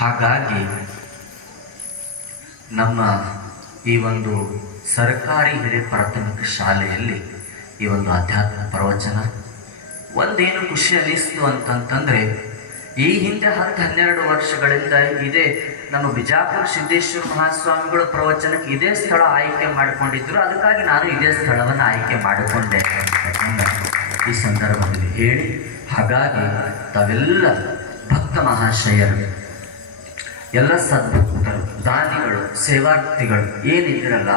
ಹಾಗಾಗಿ ನಮ್ಮ ಈ ಒಂದು ಸರ್ಕಾರಿ ಹಿರಿಯ ಪ್ರಾಥಮಿಕ ಶಾಲೆಯಲ್ಲಿ ಈ ಒಂದು ಅಧ್ಯಾತ್ಮ ಪ್ರವಚನ ಒಂದೇನು ಖುಷಿ ಅನಿಸ್ತು ಅಂತಂತಂದರೆ, ಈ ಹಿಂದೆ 10-12 ವರ್ಷಗಳಿಂದ ಇದೇ ನಮ್ಮ ಬಿಜಾಪುರ ಸಿದ್ದೇಶ್ವರ ಮಹಾಸ್ವಾಮಿಗಳ ಪ್ರವಚನಕ್ಕೆ ಇದೇ ಸ್ಥಳ ಆಯ್ಕೆ ಮಾಡಿಕೊಂಡಿದ್ರು. ಅದಕ್ಕಾಗಿ ನಾನು ಇದೇ ಸ್ಥಳವನ್ನು ಆಯ್ಕೆ ಮಾಡಿಕೊಂಡೆ ಈ ಸಂದರ್ಭದಲ್ಲಿ ಹೇಳಿ, ಹಾಗಾಗಿ ತಾವೆಲ್ಲ ಭಕ್ತ ಮಹಾಶಯರು, ಎಲ್ಲ ಸದ್ಭಕ್ತರು, ದಾನಿಗಳು, ಸೇವಾರ್ಥಿಗಳು ಏನಿದ್ದೀರಲ್ಲ,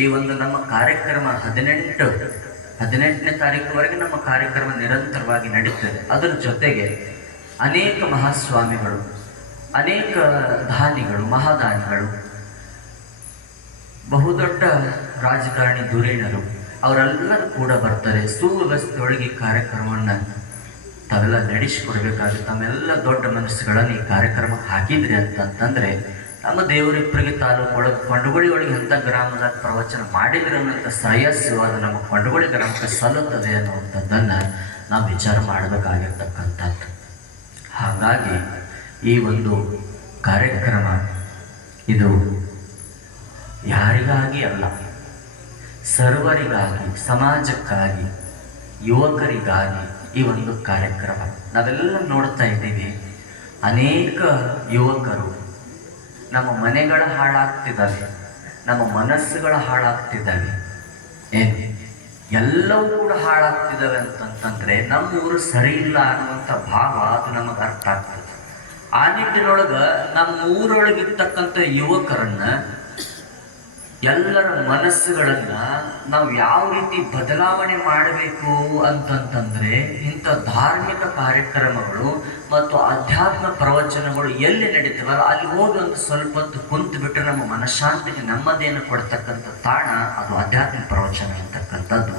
ಈ ಒಂದು ನಮ್ಮ ಕಾರ್ಯಕ್ರಮ 18ನೇ ತಾರೀಕುವರೆಗೆ ನಮ್ಮ ಕಾರ್ಯಕ್ರಮ ನಿರಂತರವಾಗಿ ನಡೀತದೆ. ಅದರ ಜೊತೆಗೆ ಅನೇಕ ಮಹಾಸ್ವಾಮಿಗಳು, ಅನೇಕ ದಾನಿಗಳು, ಮಹಾದಾನಿಗಳು, ಬಹುದೊಡ್ಡ ರಾಜಕಾರಣಿ ಧುರೀಣರು ಅವರೆಲ್ಲರೂ ಕೂಡ ಬರ್ತಾರೆ. ಸುವ್ಯವಸ್ಥೆಯೊಳಗೆ ಈ ಕಾರ್ಯಕ್ರಮವನ್ನು ತಾವೆಲ್ಲ ನಡೆಸಿಕೊಡ್ಬೇಕಾಗುತ್ತೆ. ತಮ್ಮೆಲ್ಲ ದೊಡ್ಡ ಮನಸ್ಸುಗಳನ್ನು ಈ ಕಾರ್ಯಕ್ರಮಕ್ಕೆ ಹಾಕಿದ್ರಿ ಅಂತಂತಂದರೆ, ನಮ್ಮ ದೇವರಿಪ್ಪರಿಗೆ ತಾಲೂಕು ಒಳಗೆ ಕೊಂಡಗುಳಿ ಒಳಗೆ ಎಂಥ ಗ್ರಾಮದ ಪ್ರವಚನ ಮಾಡಿದ್ರೆ ಅನ್ನೋಂಥ ಶ್ರೇಯಸ್ಸವಾದ ನಮ್ಮ ಕೊಂಡಗುಳಿ ಗ್ರಾಮಕ್ಕೆ ಸಲ್ಲುತ್ತದೆ ಅನ್ನುವಂಥದ್ದನ್ನು ನಾವು ವಿಚಾರ ಮಾಡಬೇಕಾಗಿರ್ತಕ್ಕಂಥದ್ದು. ಹಾಗಾಗಿ ಈ ಒಂದು ಕಾರ್ಯಕ್ರಮ ಇದು ಯಾರಿಗಾಗಿ ಅಲ್ಲ, ಸರ್ವರಿಗಾಗಿ, ಸಮಾಜಕ್ಕಾಗಿ, ಯುವಕರಿಗಾಗಿ ಈ ಒಂದು ಕಾರ್ಯಕ್ರಮ. ನಾವೆಲ್ಲ ನೋಡ್ತಾ ಇದ್ದೀವಿ, ಅನೇಕ ಯುವಕರು ನಮ್ಮ ಮನೆಗಳ ಹಾಳಾಗ್ತಿದ್ದಾವೆ, ನಮ್ಮ ಮನಸ್ಸುಗಳ ಹಾಳಾಗ್ತಿದ್ದಾವೆ, ಏನು ಎಲ್ಲವೂ ಕೂಡ ಹಾಳಾಗ್ತಿದ್ದಾವೆ ಅಂತಂತಂದರೆ ನಮ್ಮ ಊರು ಸರಿ ಇಲ್ಲ ಅನ್ನುವಂಥ ಭಾವ ಅದು ನಮಗೆ ಅರ್ಥ ಆಗ್ತದೆ. ಆ ನಿಟ್ಟಿನೊಳಗೆ ನಮ್ಮ ಊರೊಳಗಿರ್ತಕ್ಕಂಥ ಯುವಕರನ್ನು, ಎಲ್ಲರ ಮನಸ್ಸುಗಳನ್ನು ನಾವು ಯಾವ ರೀತಿ ಬದಲಾವಣೆ ಮಾಡಬೇಕು ಅಂತಂತಂದರೆ, ಇಂಥ ಧಾರ್ಮಿಕ ಕಾರ್ಯಕ್ರಮಗಳು ಮತ್ತು ಅಧ್ಯಾತ್ಮ ಪ್ರವಚನಗಳು ಎಲ್ಲಿ ನಡೀತವಲ್ಲ ಅಲ್ಲಿ ಹೋಗಿ ಒಂದು ಸ್ವಲ್ಪ ಹೊತ್ತು ಕುಂತು ಬಿಟ್ಟರೆ ನಮ್ಮ ಮನಃಶಾಂತಿಗೆ ನೆಮ್ಮದಿಯನ್ನು ಕೊಡ್ತಕ್ಕಂಥ ತಾಣ ಅದು ಅಧ್ಯಾತ್ಮ ಪ್ರವಚನ ಅಂತಕ್ಕಂಥದ್ದು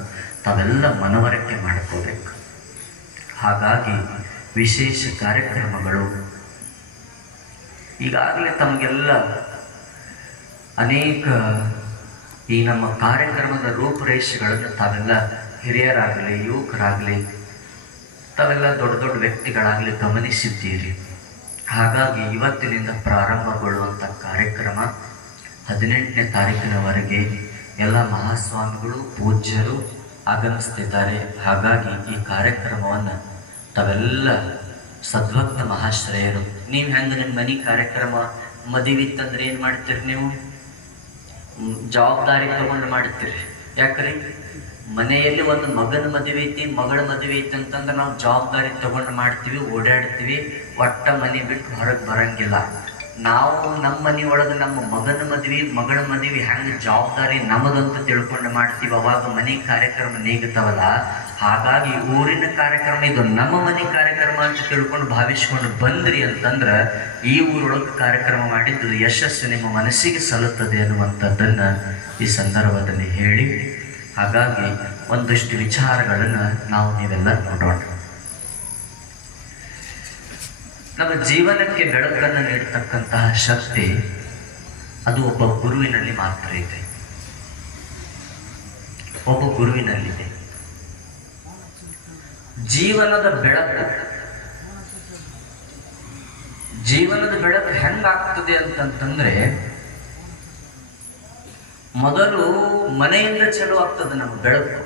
ತಾವೆಲ್ಲ ಮನವರಿಕೆ ಮಾಡ್ಕೋಬೇಕು. ಹಾಗಾಗಿ ವಿಶೇಷ ಕಾರ್ಯಕ್ರಮಗಳು ಈಗಾಗಲೇ ತಮಗೆಲ್ಲ ಅನೇಕ ಈ ನಮ್ಮ ಕಾರ್ಯಕ್ರಮದ ರೂಪುರೇಷೆಗಳನ್ನು ತಾವೆಲ್ಲ ಹಿರಿಯರಾಗಲಿ, ಯುವಕರಾಗಲಿ, ತಾವೆಲ್ಲ ದೊಡ್ಡ ದೊಡ್ಡ ವ್ಯಕ್ತಿಗಳಾಗಲಿ ಗಮನಿಸಿದ್ದೀರಿ. ಹಾಗಾಗಿ ಇವತ್ತಿನಿಂದ ಪ್ರಾರಂಭಗೊಳ್ಳುವಂಥ ಕಾರ್ಯಕ್ರಮ 18ನೇ ತಾರೀಕಿನವರೆಗೆ ಎಲ್ಲ ಮಹಾಸ್ವಾಮಿಗಳು, ಪೂಜ್ಯರು ಆಗಮಿಸ್ತಿದ್ದಾರೆ. ಹಾಗಾಗಿ ಈ ಕಾರ್ಯಕ್ರಮವನ್ನು ತಾವೆಲ್ಲ ಸದ್ಭಕ್ತ ಮಹಾಶ್ರಯರು, ನೀವು ಹೆಂಗೆ ನಿಮ್ಮ ಮನೆ ಕಾರ್ಯಕ್ರಮ ಮದುವೆ ಇತ್ತಂದ್ರೆ ಏನು ಮಾಡ್ತೀರಿ? ನೀವು ಜವಾಬ್ದಾರಿ ತಗೊಂಡು ಮಾಡ್ತೀರಿ. ಯಾಕ್ರಿ? ಮನೆಯಲ್ಲಿ ಒಂದು ಮಗನ ಮದುವೆ ಐತಿ, ಮಗಳ ಮದುವೆ ಐತಿ ಅಂತಂದ್ರೆ ನಾವು ಜವಾಬ್ದಾರಿ ತಗೊಂಡು ಮಾಡ್ತೀವಿ, ಓಡಾಡ್ತೀವಿ, ಒಟ್ಟ ಮನೆ ಬಿಟ್ಟು ಹೊರಗೆ ಬರಂಗಿಲ್ಲ. ನಾವು ನಮ್ಮ ಮನೆಯೊಳಗೆ ನಮ್ಮ ಮಗನ ಮದುವೆ, ಮಗಳ ಮದುವೆ ಹೆಂಗೆ ಜವಾಬ್ದಾರಿ ನಮ್ಮದಂತ ತಿಳ್ಕೊಂಡು ಮಾಡ್ತೀವಿ, ಅವಾಗ ಮನೆ ಕಾರ್ಯಕ್ರಮ ನೀಗುತ್ತಾವಲ್ಲ. ಹಾಗಾಗಿ ಊರಿನ ಕಾರ್ಯಕ್ರಮ ಇದು ನಮ್ಮ ಮನೆ ಕಾರ್ಯಕ್ರಮ ಅಂತ ತಿಳ್ಕೊಂಡು ಭಾವಿಸ್ಕೊಂಡು ಬಂದ್ರಿ ಅಂತಂದ್ರೆ ಈ ಊರೊಳಗೆ ಕಾರ್ಯಕ್ರಮ ಮಾಡಿದ್ದು ಯಶಸ್ಸು ನಿಮ್ಮ ಮನಸ್ಸಿಗೆ ಸಲ್ಲುತ್ತದೆ ಅನ್ನುವಂಥದ್ದನ್ನು ಈ ಸಂದರ್ಭದಲ್ಲಿ ಹೇಳಿ, ಹಾಗಾಗಿ ಒಂದಷ್ಟು ವಿಚಾರಗಳನ್ನು ನಾವು ನೀವೆಲ್ಲ ನೋಡೋಣ. ನಮ್ಮ ಜೀವನಕ್ಕೆ ಬೆಳಕನ್ನು ನೀಡತಕ್ಕಂತಹ ಶಕ್ತಿ ಅದು ಒಬ್ಬ ಗುರುವಿನಲ್ಲಿ ಮಾತ್ರ ಇದೆ, ಒಬ್ಬ ಗುರುವಿನಲ್ಲಿದೆ. ಜೀವನದ ಬೆಳಕು ಹೆಂಗಾಗ್ತದೆ ಅಂತಂತಂದ್ರೆ, ಮೊದಲು ಮನೆಯಿಂದ ಚಲೋ ಆಗ್ತದೆ ನಮ್ಮ ಬೆಳಕು.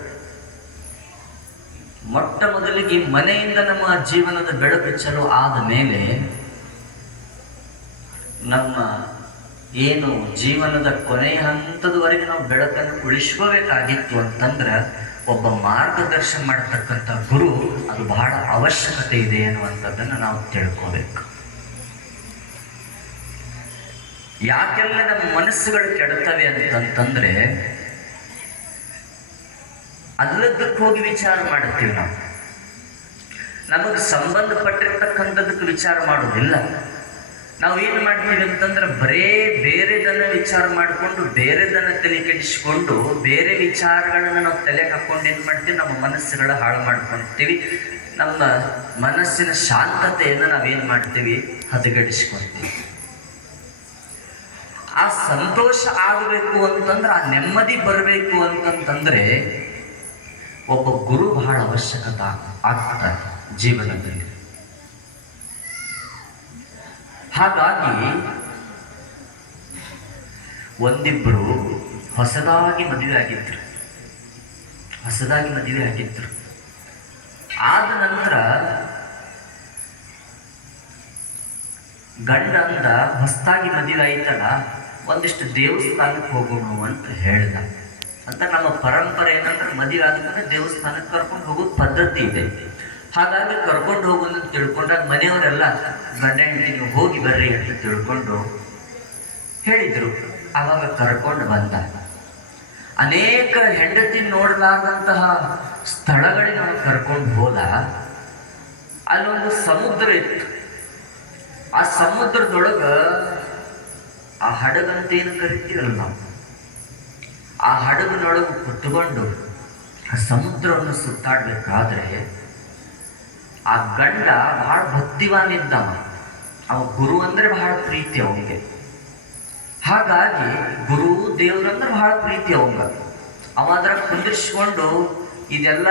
ಮೊಟ್ಟ ಮೊದಲಿಗೆ ಮನೆಯಿಂದ ನಮ್ಮ ಜೀವನದ ಬೆಳಕು ಚಲೋ ಆದ ಮೇಲೆ ನಮ್ಮ ಏನು ಜೀವನದ ಕೊನೆಯ ಹಂತದವರೆಗೆ ನಾವು ಬೆಳಕನ್ನು ಉಳಿಸ್ಕೋಬೇಕಾಗಿತ್ತು ಅಂತಂದ್ರೆ ಒಬ್ಬ ಮಾರ್ಗದರ್ಶನ ಮಾಡತಕ್ಕಂಥ ಗುರು ಅದು ಬಹಳ ಅವಶ್ಯಕತೆ ಇದೆ ಅನ್ನುವಂಥದ್ದನ್ನು ನಾವು ತಿಳ್ಕೋಬೇಕು. ಯಾಕೆಲ್ಲ ನಮ್ಮ ಮನಸ್ಸುಗಳು ಕೆಡುತ್ತವೆ ಅಂತಂತಂದ್ರೆ ಅದರದ್ದಕ್ಕೆ ಹೋಗಿ ವಿಚಾರ ಮಾಡುತ್ತೀವಿ. ನಾವು ನಮಗೆ ಸಂಬಂಧಪಟ್ಟಿರ್ತಕ್ಕಂಥದ್ದಕ್ಕೆ ವಿಚಾರ ಮಾಡೋದಿಲ್ಲ. ನಾವು ಏನು ಮಾಡ್ತೀವಿ ಅಂತಂದ್ರೆ ಬರೇ ಬೇರೆದನ್ನು ವಿಚಾರ ಮಾಡಿಕೊಂಡು, ಬೇರೆದನ್ನು ತಲೆ ಕೆಡಿಸಿಕೊಂಡು, ಬೇರೆ ವಿಚಾರಗಳನ್ನು ನಾವು ತಲೆಗೆ ಹಾಕೊಂಡು ಏನು ಮಾಡ್ತೀವಿ, ನಮ್ಮ ಮನಸ್ಸುಗಳ ಹಾಳು ಮಾಡ್ಕೊಳ್ತೀವಿ. ನಮ್ಮ ಮನಸ್ಸಿನ ಶಾಂತತೆಯನ್ನು ನಾವೇನು ಮಾಡ್ತೀವಿ, ಹದಗೆಡಿಸ್ಕೊಳ್ತೀವಿ. ಆ ಸಂತೋಷ ಆಗಬೇಕು ಅಂತಂದ್ರೆ, ಆ ನೆಮ್ಮದಿ ಬರಬೇಕು ಅಂತಂತಂದ್ರೆ ಒಬ್ಬ ಗುರು ಬಹಳ ಅವಶ್ಯಕತೆ ಆಗ್ತಾರೆ ಜೀವನದಲ್ಲಿ. ಹಾಗಾಗಿ ಒಂದಿಬ್ರು ಹೊಸದಾಗಿ ಮದುವೆ ಆಗಿದ್ರು. ಆದ ನಂತರ ಗಂಡ ಅಂದ, ಹೊಸದಾಗಿ ಮದುವೆ ಆಯ್ತಲ್ಲ, ಒಂದಿಷ್ಟು ದೇವಸ್ಥಾನಕ್ಕೆ ಹೋಗೋಣ ಅಂತ ಹೇಳ್ದ. ಅಂತ ನಮ್ಮ ಪರಂಪರೆ ಏನಂದ್ರೆ ಮದುವೆ ಆದ್ಮೇಲೆ ದೇವಸ್ಥಾನಕ್ಕೆ ಕರ್ಕೊಂಡು ಹೋಗೋದು ಪದ್ಧತಿ ಇದೆ. ಹಾಗಾಗಿ ಕರ್ಕೊಂಡು ಹೋಗೋದು ಅಂತ ತಿಳ್ಕೊಂಡಾಗ ಮನೆಯವರೆಲ್ಲ ಗಂಡ ಹೆಂಡತಿ ನೀವು ಹೋಗಿ ಬರ್ರಿ ಅಂತ ತಿಳ್ಕೊಂಡು ಹೇಳಿದ್ರು. ಆವಾಗ ಕರ್ಕೊಂಡು ಬಂದ. ಅನೇಕ ಹೆಂಡತಿ ನೋಡಲಾರ್ದಂತಹ ಸ್ಥಳಗಳಿಗೆ ನಾವು ಕರ್ಕೊಂಡು ಹೋದ. ಅಲ್ಲೊಂದು ಸಮುದ್ರ ಇತ್ತು. ಆ ಸಮುದ್ರದೊಳಗ ಆ ಹಡಗಂತ ಏನು ಕರಿತೀರಲ್ಲ ನಾವು, ಆ ಹಡಗಿನೊಳಗೆ ಕುತ್ಕೊಂಡು ಆ ಸಮುದ್ರವನ್ನು ಸುತ್ತಾಡ್ಬೇಕಾದ್ರೆ ಆ ಗಂಡ ಬಹಳ ಭಕ್ತಿವಾನಿದ್ದವ. ಅವ ಗುರು ಅಂದ್ರೆ ಬಹಳ ಪ್ರೀತಿ ಅವನಿಗೆ. ಹಾಗಾಗಿ ಗುರು ದೇವ್ರಂದ್ರೆ ಬಹಳ ಪ್ರೀತಿ ಅವಂಗ. ಅವ ಅದ್ರ ಕುಂದಿರ್ಸ್ಕೊಂಡು ಇದೆಲ್ಲ